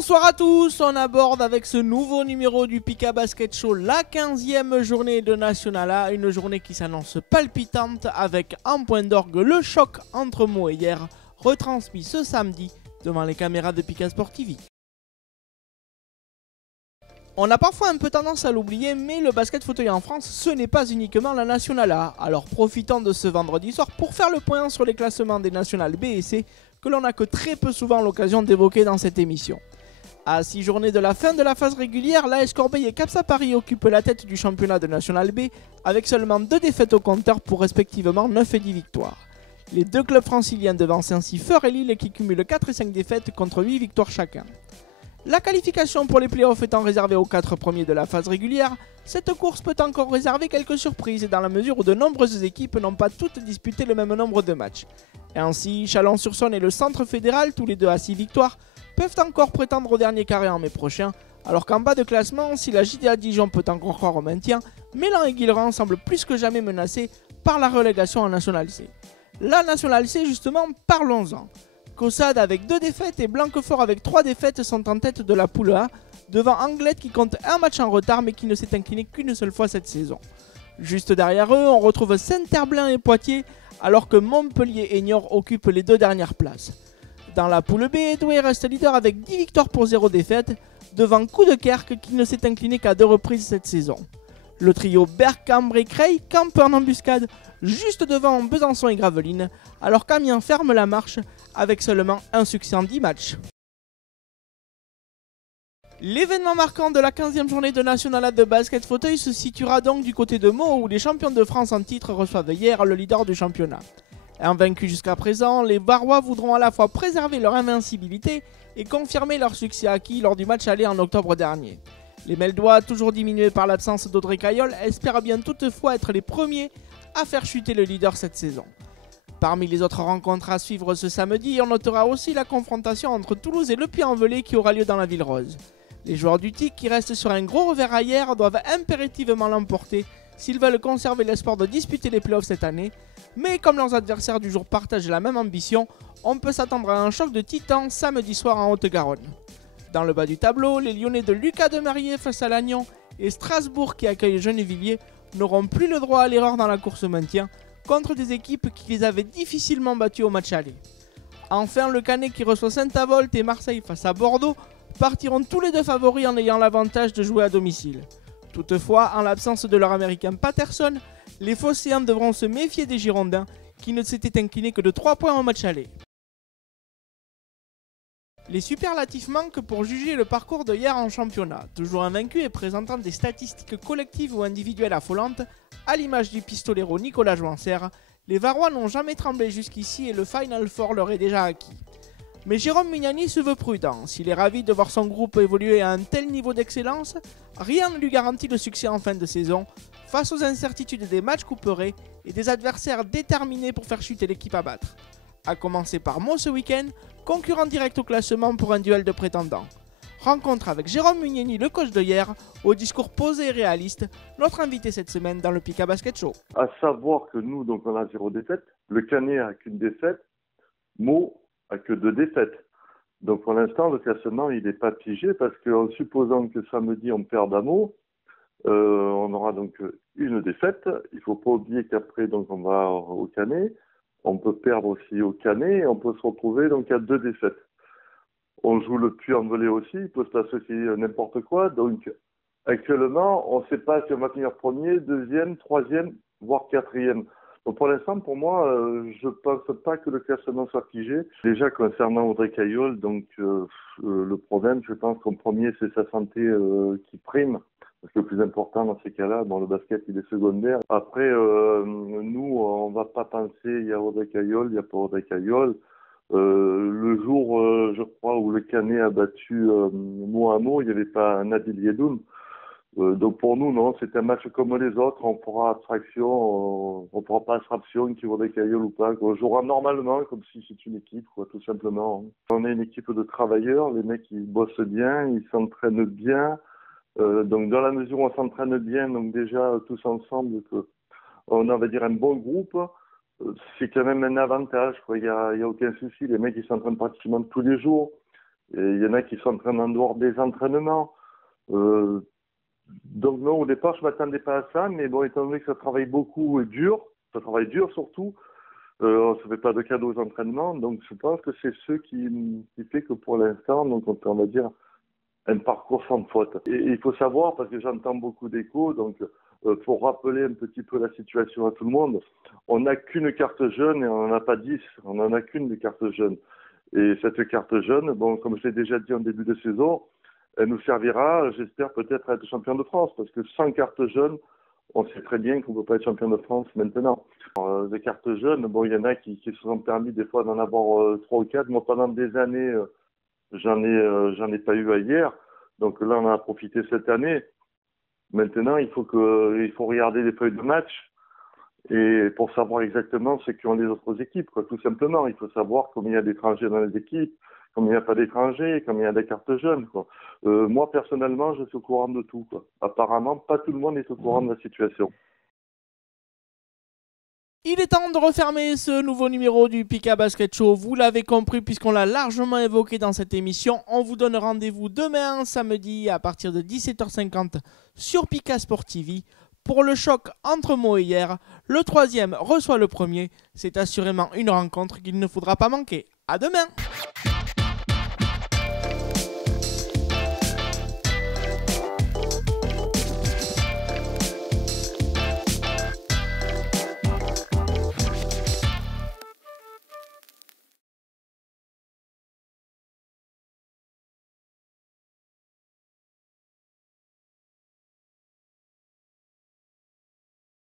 Bonsoir à tous, on aborde avec ce nouveau numéro du Pika Basket Show la 15e journée de National A, une journée qui s'annonce palpitante avec en point d'orgue le choc entre Meaux et Hyères, retransmis ce samedi devant les caméras de Pika Sport TV. On a parfois un peu tendance à l'oublier, mais le basket fauteuil en France, ce n'est pas uniquement la National A. Alors profitons de ce vendredi soir pour faire le point sur les classements des National B et C, que l'on n'a que très peu souvent l'occasion d'évoquer dans cette émission. À 6 journées de la fin de la phase régulière, l'AS Corbeil et Capsa Paris occupent la tête du championnat de National B avec seulement 2 défaites au compteur pour respectivement 9 et 10 victoires. Les deux clubs franciliens devancent ainsi Feur et Lille qui cumulent 4 et 5 défaites contre 8 victoires chacun. La qualification pour les playoffs étant réservée aux 4 premiers de la phase régulière, cette course peut encore réserver quelques surprises dans la mesure où de nombreuses équipes n'ont pas toutes disputé le même nombre de matchs. Ainsi, Chalon-sur-Saône et le Centre Fédéral, tous les deux à 6 victoires, peuvent encore prétendre au dernier carré en mai prochain, alors qu'en bas de classement, si la JDA Dijon peut encore croire au maintien, Mélan et Guilherand semblent plus que jamais menacés par la relégation en National C. La National C justement, parlons-en. Caussade avec 2 défaites et Blanquefort avec 3 défaites sont en tête de la poule A, devant Anglet qui compte un match en retard mais qui ne s'est incliné qu'une seule fois cette saison. Juste derrière eux, on retrouve Saint-Herblain et Poitiers, alors que Montpellier et Niort occupent les 2 dernières places. Dans la poule B, Douai reste leader avec 10 victoires pour 0 défaites, devant Coudekerque qui ne s'est incliné qu'à 2 reprises cette saison. Le trio Berck-Cambrai-Creil campe en embuscade, juste devant Besançon et Gravelines, alors qu'Amiens ferme la marche avec seulement un succès en 10 matchs. L'événement marquant de la 15e journée de National A de basket fauteuil se situera donc du côté de Meaux où les champions de France en titre reçoivent hier le leader du championnat. Invaincus jusqu'à présent, les Varois voudront à la fois préserver leur invincibilité et confirmer leur succès acquis lors du match aller en octobre dernier. Les Meldois, toujours diminués par l'absence d'Audrey Caillol, espèrent bien toutefois être les premiers à faire chuter le leader cette saison. Parmi les autres rencontres à suivre ce samedi, on notera aussi la confrontation entre Toulouse et Le Puy-en-Velay qui aura lieu dans la Ville Rose. Les joueurs du TIC qui restent sur un gros revers à hier doivent impérativement l'emporter s'ils veulent conserver l'espoir de disputer les playoffs cette année, mais comme leurs adversaires du jour partagent la même ambition, on peut s'attendre à un choc de titans samedi soir en Haute-Garonne. Dans le bas du tableau, les Lyonnais de Lucas Demarié face à Lannion et Strasbourg qui accueille Gennevilliers n'auront plus le droit à l'erreur dans la course au maintien contre des équipes qui les avaient difficilement battus au match aller. Enfin, le Canet qui reçoit Saint-Avold et Marseille face à Bordeaux partiront tous les deux favoris en ayant l'avantage de jouer à domicile. Toutefois, en l'absence de leur américain Patterson, les Phocéens devront se méfier des Girondins qui ne s'étaient inclinés que de 3 points au match aller. Les superlatifs manquent pour juger le parcours de hier en championnat, toujours invaincu et présentant des statistiques collectives ou individuelles affolantes, à l'image du pistolero Nicolas Joinser, les Varois n'ont jamais tremblé jusqu'ici et le Final Four leur est déjà acquis. Mais Jérôme Mignani se veut prudent. S'il est ravi de voir son groupe évoluer à un tel niveau d'excellence, rien ne lui garantit le succès en fin de saison, face aux incertitudes des matchs couperets et des adversaires déterminés pour faire chuter l'équipe à battre. A commencer par Meaux ce week-end, concurrent direct au classement pour un duel de prétendants. Rencontre avec Jérôme Mignani, le coach de hier, au discours posé et réaliste, notre invité cette semaine dans le Pika Basket Show. À savoir que nous, donc, on a 0 défaite, le Canet a qu'une défaite, Meaux a que 2 défaites. Donc pour l'instant, le classement, il n'est pas figé parce qu'en supposant que samedi, on perd à Meaux, on aura donc une défaite. Il ne faut pas oublier qu'après, donc, on va au Canet. On peut perdre aussi au Canet et on peut se retrouver donc à 2 défaites. On joue le Puy-en-Velay aussi, il peut se passer aussi n'importe quoi. Donc actuellement, on ne sait pas si on va finir premier, deuxième, troisième, voire quatrième. Donc pour l'instant, pour moi, je ne pense pas que le classement soit figé. Déjà concernant Audrey Caillol, donc le problème, je pense qu'en premier, c'est sa santé qui prime. Parce que le plus important dans ces cas-là, dans le basket, il est secondaire. Après, nous, on ne va pas penser il y a Audrey Caillol, il n'y a pas Audrey Caillol. Le jour, je crois, où le Canet a battu Meaux à Meaux, il n'y avait pas Nabil Yedoun. Donc pour nous, non, c'est un match comme les autres. On fera abstraction, on fera pas abstraction qui Audrey Caillol ou pas. On jouera normalement, comme si c'est une équipe, quoi, tout simplement. On est une équipe de travailleurs. Les mecs, ils bossent bien, ils s'entraînent bien. Donc dans la mesure où on s'entraîne bien, donc déjà tous ensemble, on a, on va dire, un bon groupe, c'est quand même un avantage, quoi. Il y a aucun souci. Les mecs, ils s'entraînent pratiquement tous les jours. Et il y en a qui s'entraînent en dehors des entraînements. Donc non, au départ, je m'attendais pas à ça, mais bon, étant donné que ça travaille beaucoup et dur, ça travaille dur surtout, on ne se fait pas de cadeaux aux entraînements, donc je pense que c'est ce qui fait que pour l'instant, donc on va dire un parcours sans faute. Et il faut savoir, parce que j'entends beaucoup d'échos, donc pour rappeler un petit peu la situation à tout le monde, on n'a qu'une carte jeune et on n'en a pas 10, on n'en a qu'une de carte jeune. Et cette carte jeune, bon, comme je l'ai déjà dit en début de saison, elle nous servira, j'espère, peut-être à être champion de France, parce que sans carte jeune, on sait très bien qu'on ne peut pas être champion de France maintenant. Des cartes jeunes, bon, il y en a qui se sont permis des fois d'en avoir 3 ou 4. Moi, pendant des années, j'en ai pas eu à hier. Donc là, on en a profité cette année. Maintenant, il faut regarder les feuilles de match et pour savoir exactement ce qu'ont les autres équipes, quoi, tout simplement. Il faut savoir combien il y a d'étrangers dans les équipes, combien il n'y a pas d'étrangers, combien il y a de cartes jeunes, quoi. Moi, personnellement, je suis au courant de tout, quoi. Apparemment, pas tout le monde est au courant de la situation. Il est temps de refermer ce nouveau numéro du Pika Basket Show. Vous l'avez compris puisqu'on l'a largement évoqué dans cette émission. On vous donne rendez-vous demain, samedi, à partir de 17h50 sur Pika Sport TV. Pour le choc entre Mo et Hier, le troisième reçoit le premier. C'est assurément une rencontre qu'il ne faudra pas manquer. À demain!